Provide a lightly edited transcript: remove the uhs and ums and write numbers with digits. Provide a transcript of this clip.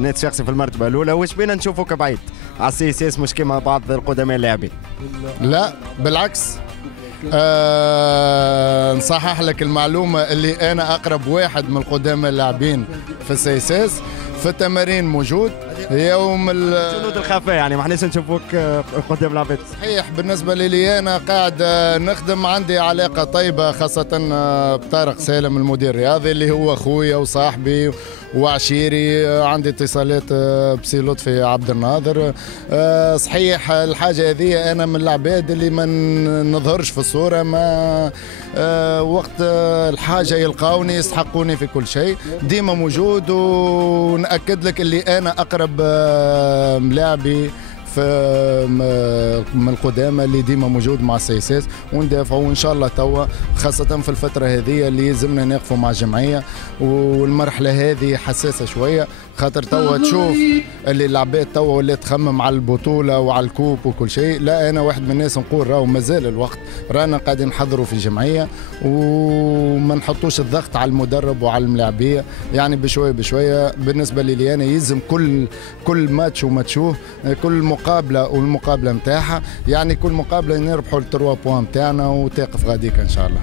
نادي الشخصي في المرتبه الاولى، واش بينا نشوفوك بعيد على السي اس اس مش كيما بعض القدماء اللاعبين؟ لا بالعكس، نصحح لك المعلومه اللي انا اقرب واحد من القدامى اللاعبين في السي اس اس، في التمارين موجود يوم جنود الخفاء، يعني ما حناش نشوفوك قدام العباد. صحيح، بالنسبه لي انا قاعد نخدم، عندي علاقه طيبه خاصه بطارق سالم المدير الرياضي اللي هو اخويا وصاحبي وعشيري، عندي اتصالات بسي لطفي عبد الناظر. صحيح الحاجه هذه انا من العباد اللي ما نظهرش في الصوره، ما وقت الحاجه يلقاوني يسحقوني في كل شيء، ديما موجود. ونأكد لك اللي انا اقرب ملاعبي من القدامى اللي ديما موجود مع السياسات، وندافعوا ان شاء الله توا، خاصه في الفتره هذه اللي يلزمنا نقفوا مع الجمعيه. والمرحله هذه حساسه شويه، خاطر توا تشوف اللي العباد توا ولات تخمم على البطوله وعلى الكوب وكل شيء. لا، انا واحد من الناس نقول راهو مازال الوقت، رانا قاعدين نحضروا في الجمعيه وما نحطوش الضغط على المدرب وعلى الملاعبيه، يعني بشويه بشويه. بالنسبه لي انا يلزم كل ماتش وماتشوه، كل مقابله والمقابله نتاعها، يعني كل مقابله نربحوا ال3 بوان نتاعنا وتقف غاديك ان شاء الله.